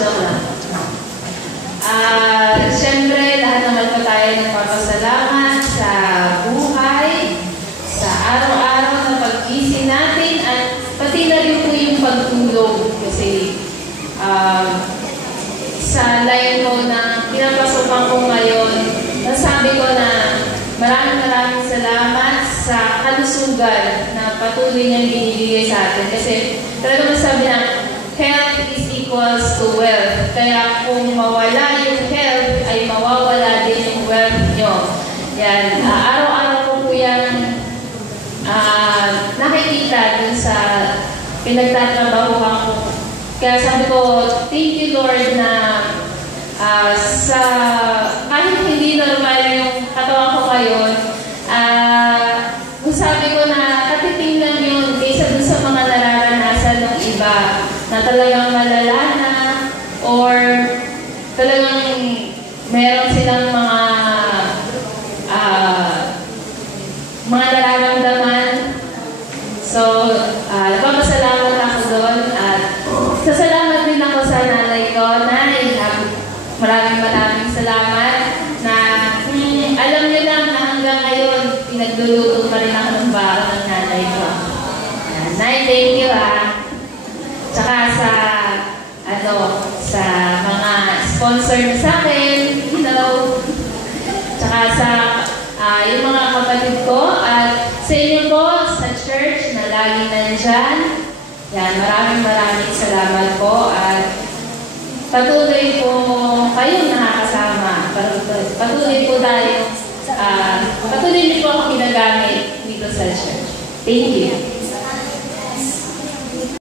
joke lang. Siyempre, lahat naman po tayo nagpapasalamat sa buhay, sa araw-araw na pag-gising natin, at pati na rin po yung pagtulog. Kasi sa line ko na pinapasokan ko ngayon, nasabi ko na maraming salamat sa kalusugan na patuloy niyang binibigay sa atin. Kasi talagang sabi na, health is equals to wealth. Kaya kung mawala yung health, ay mawawala din yung wealth nyo. Yan. Araw-araw ko po yan nakikita dun sa pinagtatrabahuhan ko. Kaya sabi ko, thank you Lord na sa kahit hindi normal yung katawan ko ngayon, sabi ko na katitingnan yun kaysa dun sa mga nararanasan ng iba na talagang malala na or talagang meron silang mga nararamdaman. So, nagpapasalamat ako doon at sasalamat din ako sa nanay ko. Nay, maraming salamat na alam niyo lang na hanggang ngayon pinagluluto pa rin ako ng baon ng nanay ko. Nay, thank you Tsaka sa mga sponsor na sa akin, tsaka sa yung mga kapatid ko at sa inyo po sa church na lagi nandyan. Yan, maraming salamat po at patuloy po kayong nakakasama. Patuloy po tayo. Patuloy niyo po ako ginagamit dito sa church. Thank you.